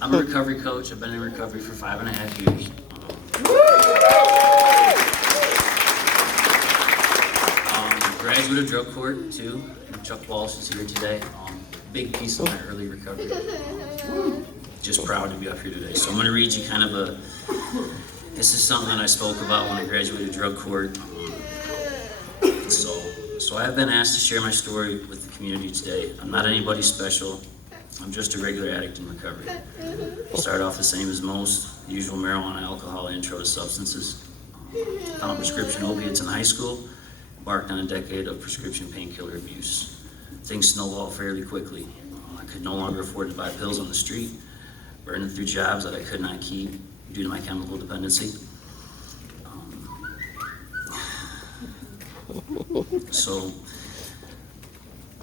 I'm a recovery coach. I've been in recovery for 5.5 years. Graduate of drug court too. Chuck Walsh is here today. Big piece of my early recovery. Just proud to be up here today. So I'm going to read you kind of this is something that I spoke about when I graduated drug court. So I've been asked to share my story with the community today. I'm not anybody special. I'm just a regular addict in recovery. Started off the same as most, usual marijuana, alcohol, intro to substances. Found prescription opiates in high school, embarked on a decade of prescription painkiller abuse. Things snowballed fairly quickly. I could no longer afford to buy pills on the street, burning through jobs that I could not keep due to my chemical dependency. So,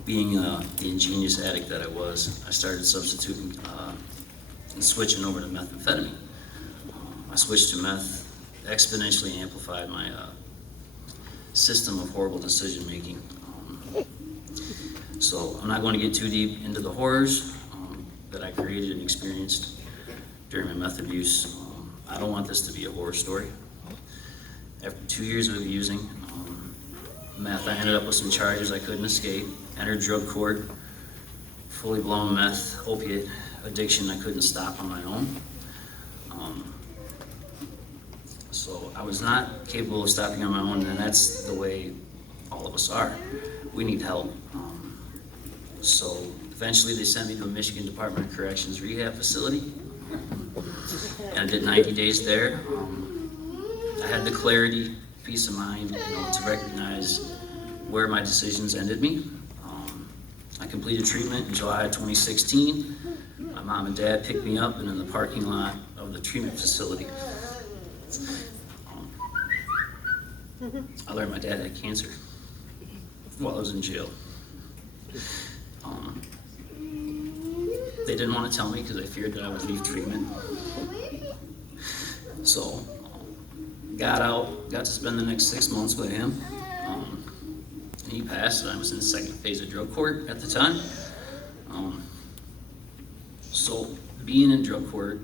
being the ingenious addict that I was, I started substituting and switching over to methamphetamine. I switched to meth, exponentially amplified my system of horrible decision making. So I'm not going to get too deep into the horrors that I created and experienced during my meth abuse. I don't want this to be a horror story. After 2 years of using meth, I ended up with some charges I couldn't escape. Entered drug court, fully blown meth, opiate addiction I couldn't stop on my own. So I was not capable of stopping on my own, and that's the way all of us are. We need help. So eventually they sent me to a Michigan Department of Corrections rehab facility, and I did 90 days there. I had the clarity, peace of mind, to recognize where my decisions ended me. I completed treatment in July of 2016. My mom and dad picked me up and in the parking lot of the treatment facility. I learned my dad had cancer while I was in jail. They didn't want to tell me because they feared that I would leave treatment. So, got out, got to spend the next 6 months with him. He passed, and I was in the second phase of drug court at the time. So, being in drug court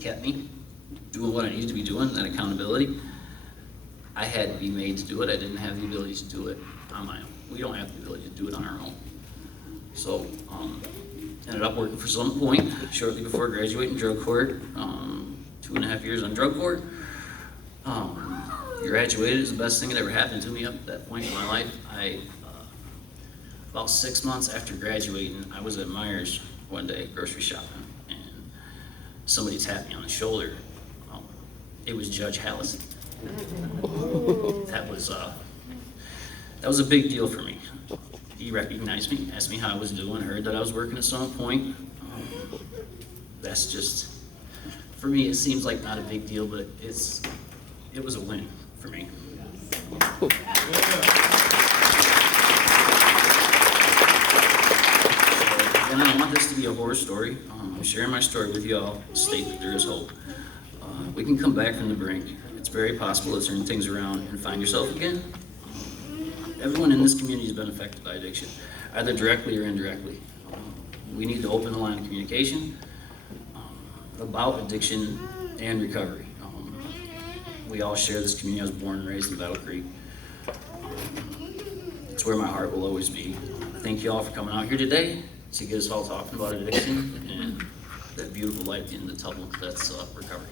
kept me doing what I needed to be doing, that accountability. I had to be made to do it. I didn't have the ability to do it on my own. We don't have the ability to do it on our own. So, ended up working for some point shortly before graduating drug court. 2.5 years on drug court. Graduated is the best thing that ever happened to me up at that point in my life. About 6 months after graduating, I was at Myers one day grocery shopping, and somebody tapped me on the shoulder. It was Judge Hallison. That was a big deal for me. He recognized me, asked me how I was doing, heard that I was working at some point. That's just, for me, it seems like not a big deal, but it was a win for me. And I don't want this to be a horror story. I'm sharing my story with you all to state that there is hope. We can come back from the brink. It's very possible to turn things around and find yourself again. Everyone in this community has been affected by addiction, either directly or indirectly. We need to open the line of communication about addiction and recovery. We all share this community. I was born and raised in Battle Creek. It's where my heart will always be. Thank you all for coming out here today to get us all talking about addiction and that beautiful light at the end of the tunnel that's recovery.